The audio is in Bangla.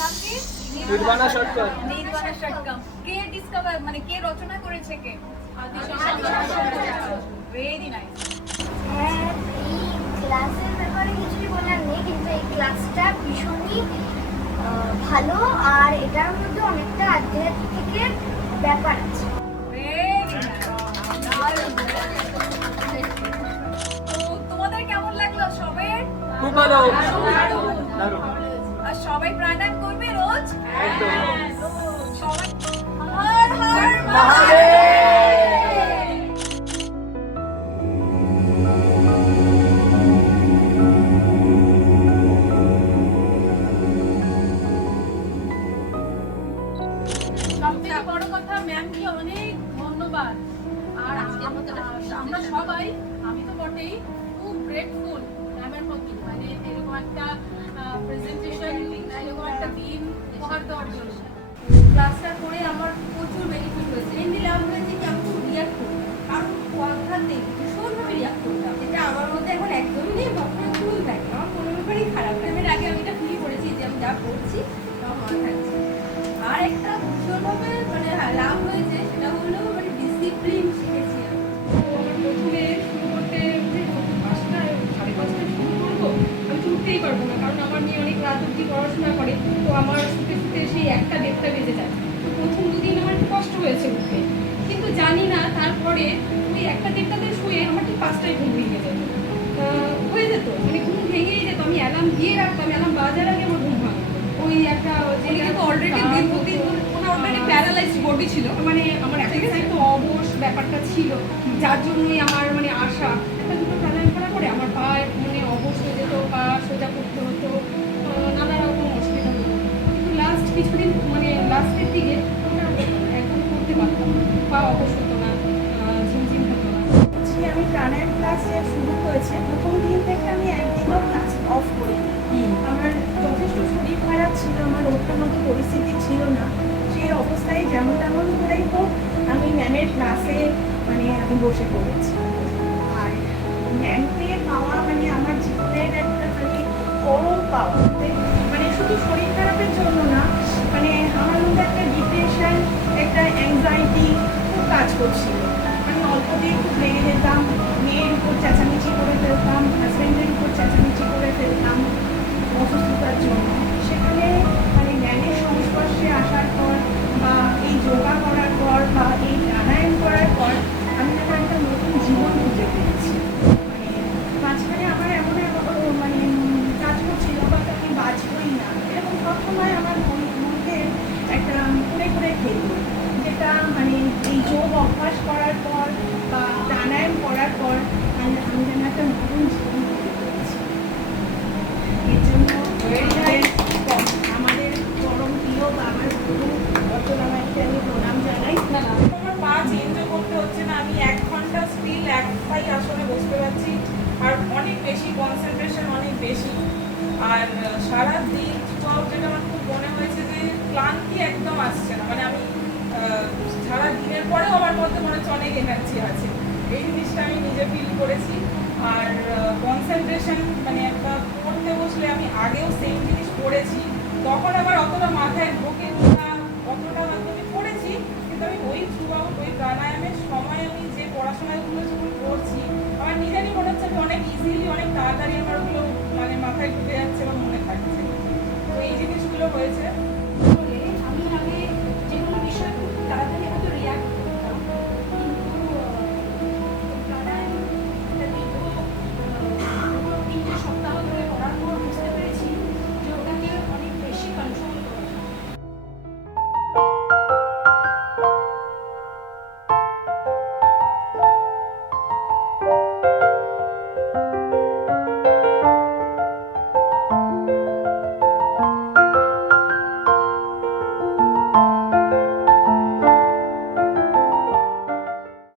নির্বাণা সরকার। নির্বাণা কে ডিসকভার মানে কে রচনা করেছে কে? ভেরি নাইস হ্যাঁ এই ক্লাসের ব্যাপারে কিছুই বলার নেই কিন্তু এই ক্লাসটা ভীষণই ভালো আর এটার মধ্যে অনেকটা আধ্যাত্মিকের ব্যাপার আছে। তোমাদের কেমন লাগল সবের খুব ভালো। সবাই প্রাণায়াম করবে রোজ সবাই হর হর মহাদেব! সবথেকে বড় কথা ম্যামকে অনেক ধন্যবাদ আর আম- আমরা সবাই আমি তো বটেই খুব গ্রেটফুল ম্যামের প্রতি। মানে এরকম একটা প্রেজেন্টেশন এরকম একটা দিন উপহার দেওয়ার জন্য। ক্লাসটা করে আমার প্রচুর বেনিফিট হয়েছে। এমনি লাভ হয়েছে কি আমি খুব রিয়াক্ট করি? কারণ কথাতে ভীষণভাবে রিয়াক্ট করতাম। এটা আমার মধ্যে এখন একদমই নেই সবসময় কুল থাকে আমার কোনো ব্যাপারেই খারাপ লাগে এর আগে আমি এটা ফিল করেছি যে আমি যা করছি তা ভালো থাকছে আর একটা ভীষণভাবে মানে হ্যাঁ, লাভ হয়েছে। অব্দি পড়াশোনা করে তো আমার শুতে শুতে সেই একটা দেড়টা বেজে যায়। তো প্রথম দুদিন আমার একটু কষ্ট হয়েছে উঠতে। কিন্তু জানি না তারপরে ওই একটা দেড়টাতে শুয়ে আমার ঠিক পাঁচটায় ঘুম ভেঙে যেত। হয়ে যেত মানে ঘুম ভেঙেই যেত। আমি অ্যালার্ম দিয়ে রাখতাম অ্যালার্ম বাজার আগে আমার ঘুম ভাঙতো। ওই একটা উনি কিন্তু অলরেডি দীর্ঘদিন ধরে অলরেডি প্যারালাইজড বডি ছিল। মানে আমার এক্সারসাইজ তো অবশ ব্যাপারটা ছিল। যার জন্যই আমার মানে আশা একটা দুটো প্রাণায়াম করার পরে আমার পা অবশ হতো না ঝিমঝিম হতো না হচ্ছে আমি প্রাণায়াম ক্লাস শুরু হয়েছে প্রথম দিন থেকে আমি একদিনও ক্লাস অফ করি আমার যথেষ্ট শরীর খারাপ ছিল আমার ওঠার মতো পরিস্থিতি ছিল না সেই অবস্থায় যেমন তেমন করেই হোক আমি ম্যামের ক্লাসে মানে আমি বসে পড়েছি আর ম্যামকে পাওয়া মানে আমার জীবনের একটা মানে পরম পাওয়া। কাজ করছিল। আমি অল্পতেই খুব রেগে যেতাম মেয়ের উপর চেঁচামেচি করে অভ্যাস করার পর বা প্রাণায়াম করার পর আমি আমি যেন একটা নতুন জীবন আমাদের পরম প্রিয় বাবার গুরু অচলামাইকে আমি প্রণাম জানাই। আমার পা চেঞ্জও করতে হচ্ছে না, আমি এক ঘণ্টা স্টিল একটাই আসনে বসতে পারছি। আর অনেক বেশি কনসেন্ট্রেশন অনেক বেশি। আর সারা দিন সব যেটা আমার খুব মনে হয়েছে যে ক্লান্তি একদম আসছে না মানে আমি আহ, সারা দিনের পরেও আমার মধ্যে মনে হচ্ছে অনেক এনার্জি আছে। এই জিনিসটা আমি নিজে ফিল করেছি। আর কনসেন্ট্রেশন মানে একটা পড়তে বসলে আমি আগেও সেম জিনিস পড়েছি। তখন আবার অতটা মাথায় ঢোকে না, অতটা হয়তো আমি পড়েছি। কিন্তু আমি ওই থ্রু আউট ওই প্রাণায়ামের সময় আমি যে পড়াশোনাগুলো যখন করছি, আমার নিজেরই মনে